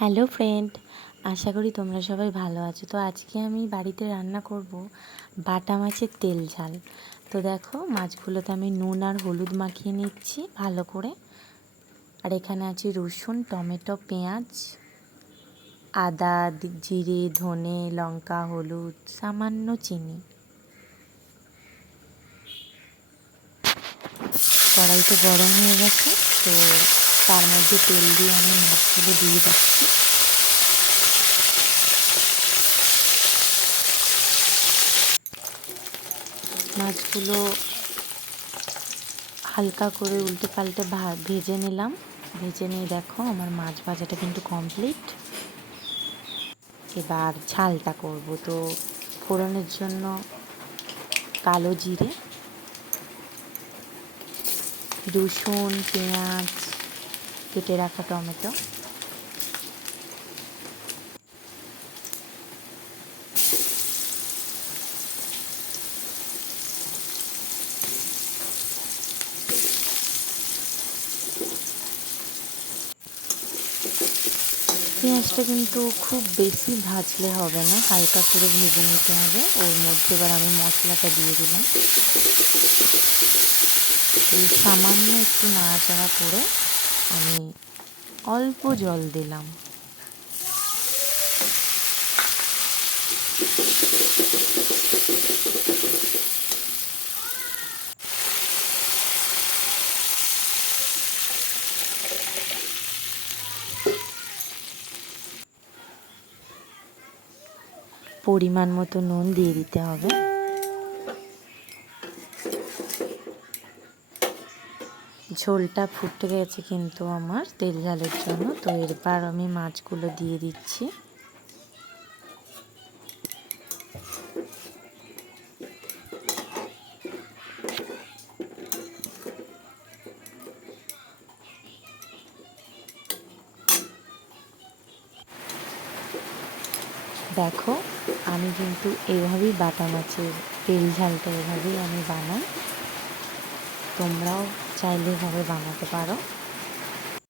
Hello friend, আশা করি তোমরা সবাই ভালো আছো। তো আজকে আমি বাড়িতে রান্না করব বাটা মাছের তেল ঝাল। তো দেখো, মাছগুলোতে আমি নুন আর হলুদ মাখিয়ে নিচ্ছি ভালো করে। আর এখানে আছে রসুন, টমেটো, পেঁয়াজ, আদা, জিরে, ধনে, লঙ্কা, হলুদ, সামান্য চিনি। কড়াইতে গরম হয়ে গেছে, তো তার মধ্যে তেল দিয়ে আমি মাছগুলো দিয়ে দিচ্ছি। মাছগুলো হালকা করে উল্টে পাল্টে ভেজে নিলাম। ভেজে নিয়ে দেখো, আমার মাছ ভাজাটা কিন্তু কমপ্লিট। এবার ঝালটা করব। তো ফোড়নের জন্য কালো জিরে, রসুন, পেঁয়াজ, কেটে রাখা টমেটো, পেঁয়াজটা কিন্তু খুব বেশি ভাজলে হবে না, হালকা করে ভেজে নিতে হবে। ওর মধ্যে এবার আমি মশলাটা দিয়ে দিলাম। সামান্য একটু নাড়াচাড়া করে আমি অল্প জল দিলাম। পরিমাণ মতো নুন দিয়ে দিতে হবে। ঝোলটা ফুটে গেছে কিন্তু আমার তেল ঝালের জন্য। তো এরপর আমি মাছগুলো দিয়ে দিচ্ছি। দেখো, আমি কিন্তু এভাবেই বাটা মাছের তেল ঝালটা এভাবেই আমি বানাই। তোমরাও চাইলে এভাবে বানাতে পারো।